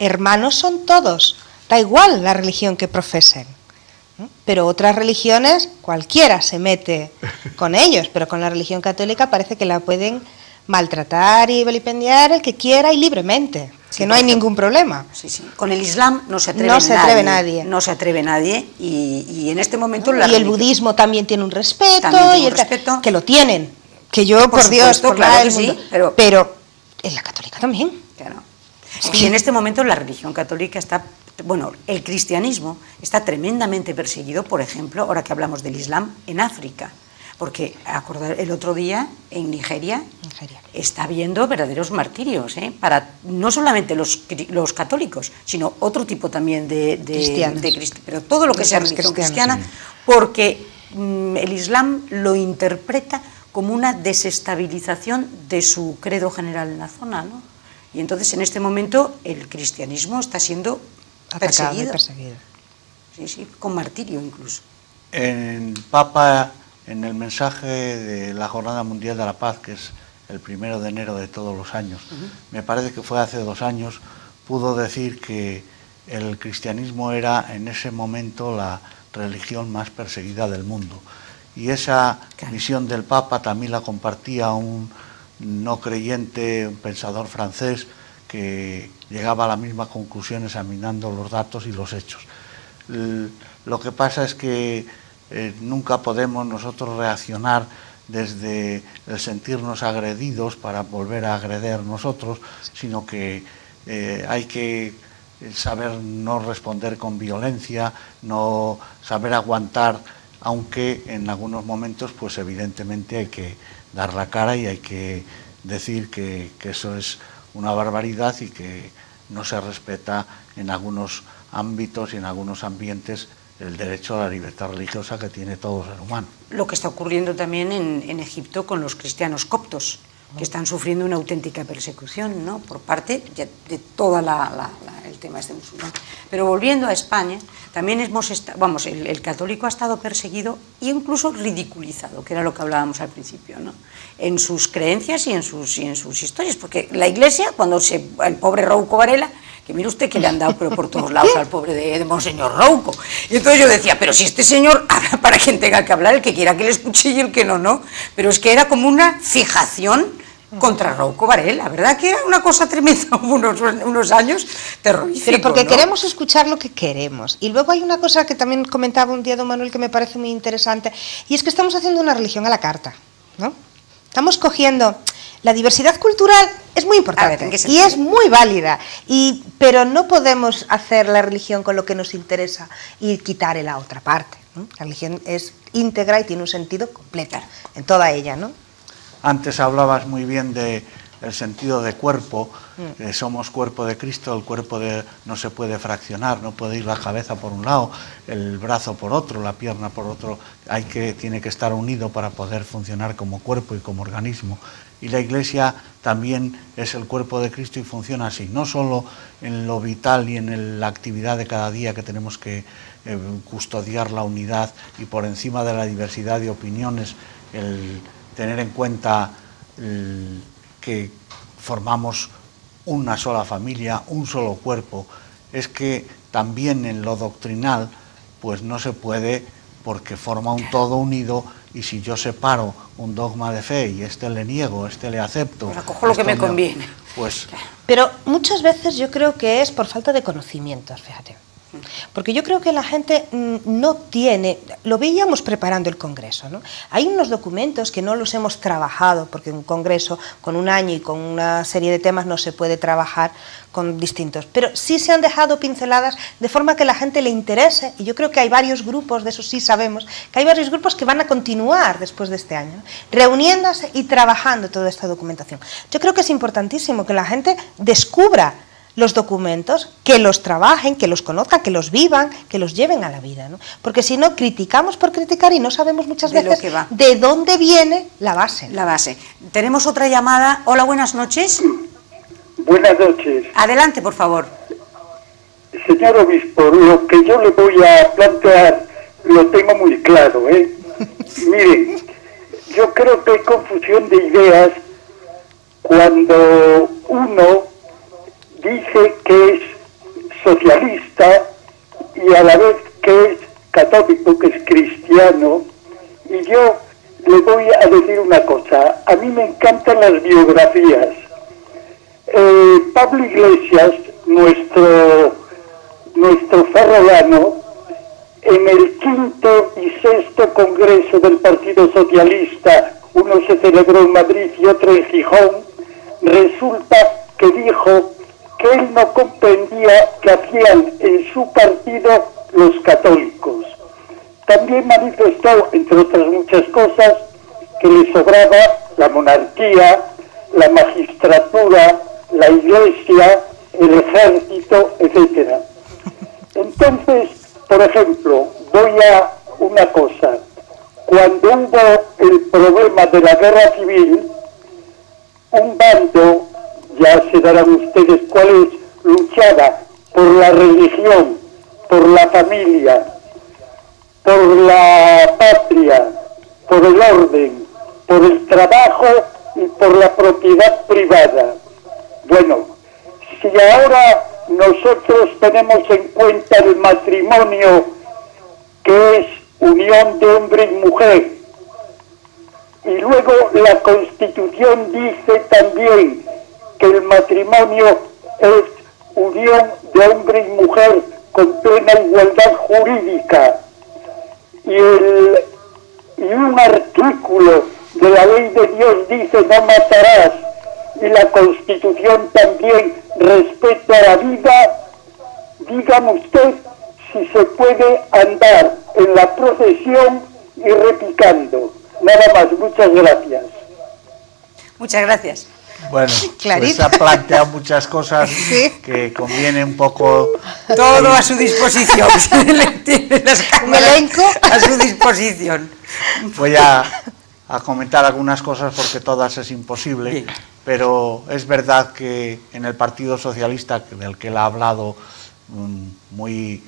hermanos son todos, da igual la religión que profesen. Pero otras religiones, cualquiera se mete con ellos, pero con la religión católica parece que la pueden maltratar y vilipendiar el que quiera y libremente, que no hay ningún problema. Sí, sí. Con el Islam no se atreve nadie. No se atreve nadie y en este momento... Y el budismo también tiene un respeto, que lo tienen, que yo, por Dios, por claro que sí, pero en la católica también. Claro. Y en este momento la religión católica está... Bueno, el cristianismo está tremendamente perseguido, por ejemplo, ahora que hablamos del Islam, en África. Porque el otro día en Nigeria está habiendo verdaderos martirios, para no solamente los católicos, sino otro tipo también de cristianos, pero todo lo que sea religión cristiana, porque el Islam lo interpreta como una desestabilización de su credo general en la zona, ¿no? Y entonces en este momento el cristianismo está siendo perseguido. Sí, sí, con martirio incluso. El Papa, en el mensaje de la Jornada Mundial de la Paz, que es el 1 de enero de todos los años, me parece que fue hace 2 años, pudo decir que el cristianismo era en ese momento la religión más perseguida del mundo. Y esa visión del Papa también la compartía un no creyente, un pensador francés, que llegaba a la misma conclusión examinando los datos y los hechos. Lo que pasa es que nunca podemos nosotros reaccionar desde el sentirnos agredidos para volver a agredir nosotros, sino que hay que saber no responder con violencia, no saber aguantar, aunque en algunos momentos pues evidentemente hay que dar la cara y hay que decir que eso es una barbaridad y que no se respeta en algunos ámbitos y en algunos ambientes el derecho a la libertad religiosa que tiene todo ser humano. Lo que está ocurriendo también en Egipto con los cristianos coptos, que están sufriendo una auténtica persecución, ¿no?, por parte de todo el tema este musulmán. Pero volviendo a España, también el católico ha estado perseguido e incluso ridiculizado, que era lo que hablábamos al principio, ¿no?, en sus creencias y en sus historias, porque la Iglesia, el pobre Rouco Varela, que mire usted que le han dado pero por todos lados al pobre de Monseñor Rouco, y entonces yo decía, pero si este señor habla para quien tenga que hablar, el que quiera que le escuche y el que no, no, pero es que era como una fijación contra Rouco Varela, ¿verdad? Que era una cosa tremenda, unos años terroríficos. Pero porque ¿no? queremos escuchar lo que queremos. Y luego hay una cosa que también comentaba un día don Manuel que me parece muy interesante, y es que estamos haciendo una religión a la carta, ¿no? Estamos cogiendo... La diversidad cultural es muy importante y es muy válida, pero no podemos hacer la religión con lo que nos interesa y quitar la otra parte, ¿no? La religión es íntegra y tiene un sentido completo en toda ella, ¿no? Antes hablabas muy bien del sentido de cuerpo, somos cuerpo de Cristo, el cuerpo no se puede fraccionar, no puede ir la cabeza por un lado, el brazo por otro, la pierna por otro, tiene que estar unido para poder funcionar como cuerpo y como organismo. Y la Iglesia también es el cuerpo de Cristo y funciona así, no solo en lo vital y en la actividad de cada día que tenemos que custodiar la unidad y por encima de la diversidad de opiniones, el tener en cuenta que formamos una sola familia, un solo cuerpo, es que también en lo doctrinal pues no se puede, porque forma un todo unido, y si yo separo un dogma de fe y le niego, le acepto... Pues acojo lo que me conviene. Pues... Pero muchas veces yo creo que es por falta de conocimientos, fíjate. Porque yo creo que la gente no tiene, lo veíamos preparando el Congreso, ¿no? Hay unos documentos que no los hemos trabajado, porque un Congreso con un año y con una serie de temas no se puede trabajar con distintos, pero sí se han dejado pinceladas de forma que la gente le interese, y yo creo que hay varios grupos, de eso sí sabemos, que hay varios grupos que van a continuar después de este año, ¿no?, reuniéndose y trabajando toda esta documentación. Yo creo que es importantísimo que la gente descubra los documentos, que los trabajen, que los conozcan, que los vivan, que los lleven a la vida, ¿no? Porque si no, criticamos por criticar y no sabemos muchas veces de dónde viene la base. La base. Tenemos otra llamada. Hola, buenas noches. Buenas noches. Adelante, por favor. Señor obispo, lo que yo le voy a plantear lo tengo muy claro, ¿eh? Miren, yo creo que hay confusión de ideas cuando uno dice que es y a la vez que es católico, que es cristiano, y yo le voy a decir una cosa. A mí me encantan las biografías. Pablo Iglesias, nuestro ferrolano, en el 5º y 6º Congreso del Partido Socialista, uno se celebró en Madrid y otro en Gijón, resulta que dijo que él no comprendía que hacían en su partido los católicos. También manifestó, entre otras muchas cosas, que le sobraba la monarquía, la magistratura, la iglesia, el ejército, etc. Entonces, por ejemplo, voy a una cosa. Cuando hubo el problema de la guerra civil, un bando, ya se darán ustedes cuál es, luchaba por la religión, por la familia, por la patria, por el orden, por el trabajo y por la propiedad privada. Bueno, si ahora nosotros tenemos en cuenta el matrimonio, que es unión de hombre y mujer, y luego la Constitución dice también que el matrimonio es unión de hombre y mujer con plena igualdad jurídica, y un artículo de la ley de Dios dice no matarás, y la Constitución también respeta la vida. Dígame usted si se puede andar en la procesión y repicando. Nada más, muchas gracias. Muchas gracias. Bueno, pues ha planteado muchas cosas que conviene un poco... Todo a su disposición. Tiene las cámaras a su disposición. Voy a comentar algunas cosas porque todas es imposible. Bien. Pero es verdad que en el Partido Socialista, del que él ha hablado muy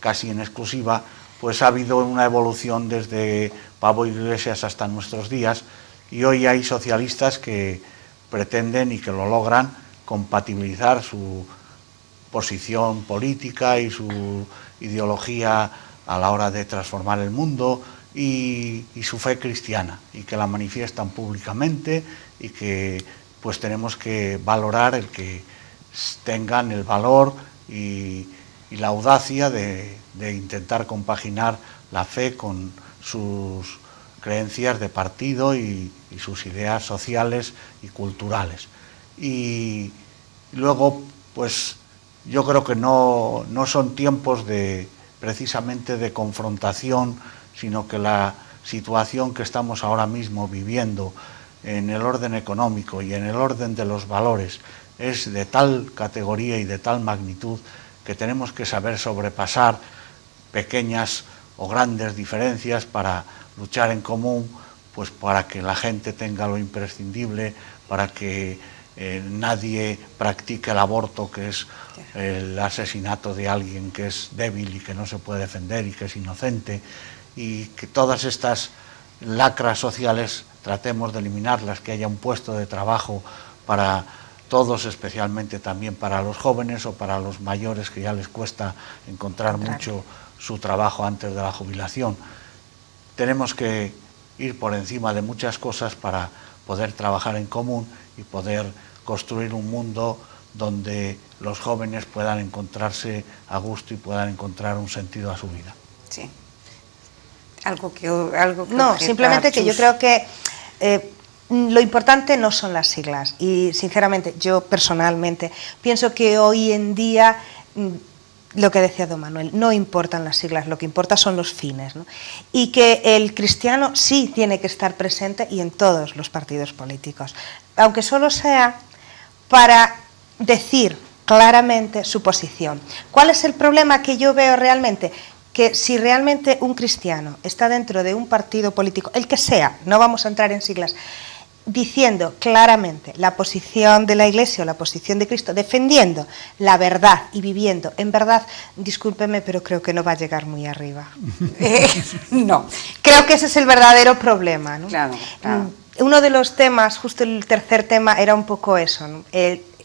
casi en exclusiva, pues ha habido una evolución desde Pablo Iglesias hasta nuestros días, y hoy hay socialistas que pretenden y que lo logran compatibilizar su posición política y su ideología a la hora de transformar el mundo y su fe cristiana, y que la manifiestan públicamente, y que pues tenemos que valorar el que tengan el valor y la audacia de intentar compaginar la fe con sus creencias de partido y sus ideas sociales y culturales. Y luego, pues yo creo que no son tiempos precisamente de confrontación, sino que la situación que estamos ahora mismo viviendo en el orden económico y en el orden de los valores es de tal categoría y de tal magnitud que tenemos que saber sobrepasar pequeñas o grandes diferencias para luchar en común, pues para que la gente tenga lo imprescindible, para que nadie practique el aborto, que es el asesinato de alguien que es débil y que no se puede defender y que es inocente, y que todas estas lacras sociales tratemos de eliminarlas, que haya un puesto de trabajo para todos, especialmente también para los jóvenes o para los mayores que ya les cuesta encontrar mucho su trabajo antes de la jubilación. Tenemos que ir por encima de muchas cosas para poder trabajar en común y poder construir un mundo donde los jóvenes puedan encontrarse a gusto y puedan encontrar un sentido a su vida. Sí. Algo que no, simplemente que yo creo que lo importante no son las siglas, y sinceramente yo personalmente pienso que hoy en día, lo que decía don Manuel, no importan las siglas, lo que importa son los fines, ¿no? Y que el cristiano sí tiene que estar presente y en todos los partidos políticos, aunque solo sea para decir claramente su posición. ¿Cuál es el problema que yo veo realmente? Que si realmente un cristiano está dentro de un partido político, el que sea, no vamos a entrar en siglas, diciendo claramente la posición de la Iglesia o la posición de Cristo, defendiendo la verdad y viviendo en verdad, discúlpeme, pero creo que no va a llegar muy arriba. No. Creo que ese es el verdadero problema, ¿no? Claro, claro. Uno de los temas, justo el tercer tema, era un poco eso, ¿no?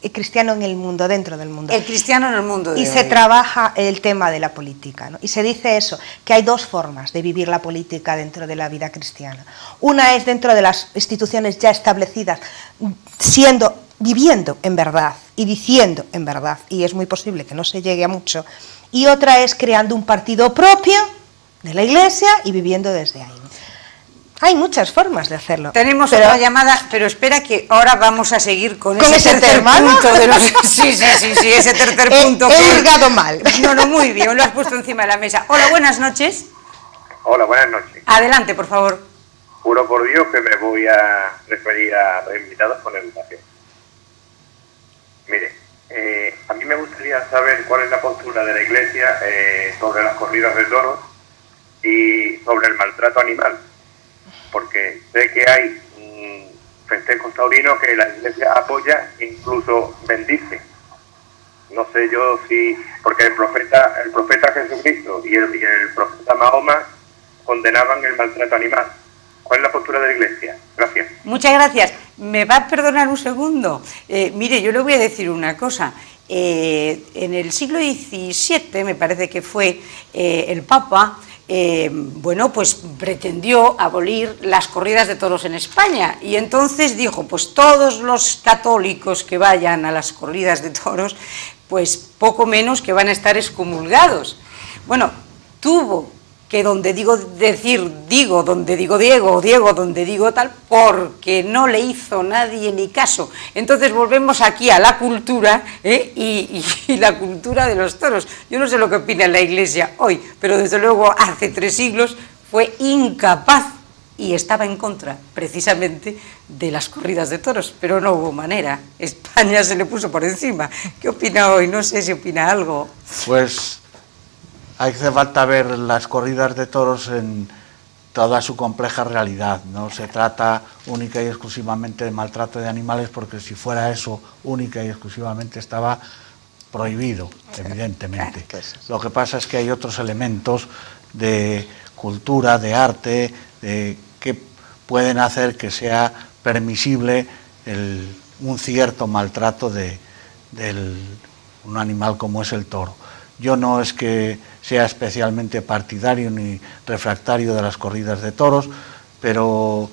cristiano en el mundo, dentro del mundo. El cristiano en el mundo de Y hoy. se trabaja el tema de la política, ¿no? Y se dice eso, que hay dos formas de vivir la política dentro de la vida cristiana. Una es dentro de las instituciones ya establecidas, viviendo en verdad y diciendo en verdad, y es muy posible que no se llegue a mucho. Y otra es creando un partido propio de la Iglesia y viviendo desde ahí. Hay muchas formas de hacerlo. Tenemos otra llamada, pero espera que ahora vamos a seguir con ese tercer tema, ¿no? punto de los... Sí, ese tercer punto. He hurgado mal. No, muy bien, lo has puesto encima de la mesa. Hola, buenas noches. Hola, buenas noches. Adelante, por favor. Juro por Dios que me voy a referir a los invitados con educación. Mire, a mí me gustaría saber cuál es la postura de la Iglesia sobre las corridas de toros y sobre el maltrato animal. Porque sé que hay festejos taurinos que la Iglesia apoya e incluso bendice. No sé yo si... Porque el profeta Jesucristo y el profeta Mahoma condenaban el maltrato animal. ¿Cuál es la postura de la Iglesia? Gracias. Muchas gracias. ¿Me va a perdonar un segundo? Mire, yo le voy a decir una cosa. En el siglo XVII, me parece que fue el Papa... bueno, pues pretendió abolir las corridas de toros en España y entonces dijo, pues todos los católicos que vayan a las corridas de toros, pues poco menos que van a estar excomulgados. Bueno, tuvo que donde digo digo, donde digo Diego, Diego donde digo tal, porque no le hizo nadie ni caso. Entonces volvemos aquí a la cultura y la cultura de los toros. Yo no sé lo que opina la Iglesia hoy, pero desde luego hace 3 siglos fue incapaz y estaba en contra precisamente de las corridas de toros, pero no hubo manera. España se le puso por encima. ¿Qué opina hoy? No sé si opina algo. Pues hace falta ver las corridas de toros en toda su compleja realidad. No se trata única y exclusivamente de maltrato de animales, porque si fuera eso única y exclusivamente estaba prohibido, evidentemente. Lo que pasa es que hay otros elementos de cultura, de arte, que pueden hacer que sea permisible un cierto maltrato de un animal como es el toro. Yo no es que sea especialmente partidario ni refractario de las corridas de toros, pero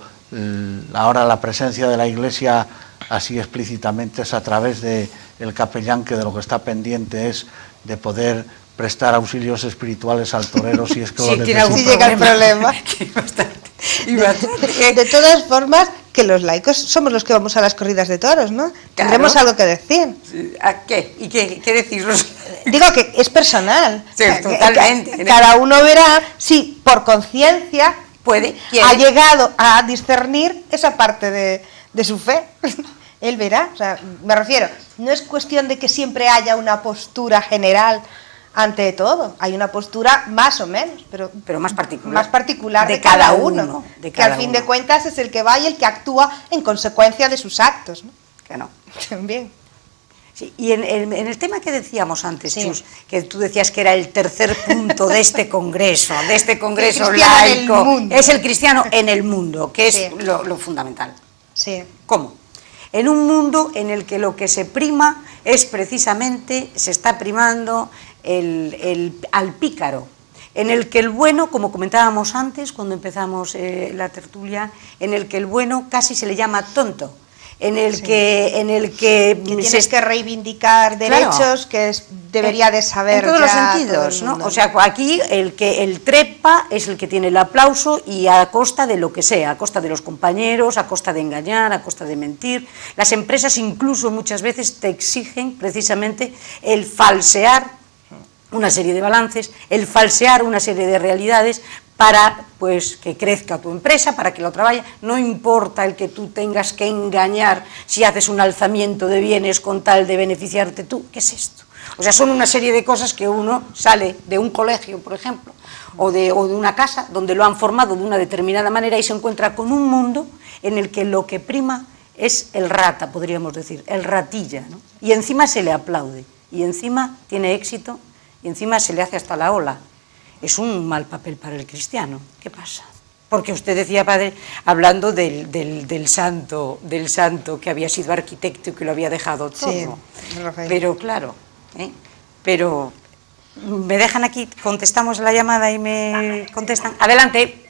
ahora la presencia de la Iglesia así explícitamente es a través del capellán, que de lo que está pendiente es de poder prestar auxilios espirituales al torero si es que lo necesita. Si llega el problema. De todas formas, que los laicos somos los que vamos a las corridas de toros, ¿no? Claro. Tendremos algo que decir. ¿A qué? ¿Y qué decirnos? Digo que es personal. Sí, totalmente. Cada uno verá si por conciencia ha llegado a discernir esa parte de su fe. Él verá. O sea, me refiero, no es cuestión de que siempre haya una postura general ante todo. Hay una postura más o menos, pero más particular de cada uno. Que al fin de cuentas es el que va y el que actúa en consecuencia de sus actos, ¿no? Que no. También. Sí, y en el tema que decíamos antes, sí, Chus, que tú decías que era el tercer punto de este congreso laico, es el cristiano en el mundo, que es lo fundamental. Sí. ¿Cómo? En un mundo en el que lo que se prima es precisamente, se está primando al pícaro, en el que el bueno, como comentábamos antes cuando empezamos la tertulia, en el que el bueno casi se le llama tonto, en el que tienes que reivindicar derechos, claro, que debería de saber en todos los sentidos, ¿no? O sea, aquí el trepa es el que tiene el aplauso, y a costa de lo que sea, a costa de los compañeros, a costa de engañar, a costa de mentir. Las empresas incluso muchas veces te exigen precisamente el falsear una serie de balances, el falsear una serie de realidades para pues que crezca tu empresa, para que la otra vaya. No importa el que tú tengas que engañar si haces un alzamiento de bienes con tal de beneficiarte tú. ¿Qué es esto? O sea, son una serie de cosas que uno sale de un colegio, por ejemplo, o de una casa donde lo han formado de una determinada manera y se encuentra con un mundo en el que lo que prima es el rata, podríamos decir, el ratilla, ¿no? Y encima se le aplaude, y encima tiene éxito, y encima se le hace hasta la ola. Es un mal papel para el cristiano. ¿Qué pasa? Porque usted decía, padre, hablando del santo que había sido arquitecto y que lo había dejado todo. Sí, Rafael. Pero claro, pero me dejan aquí, contestamos la llamada y me contestan. Adelante.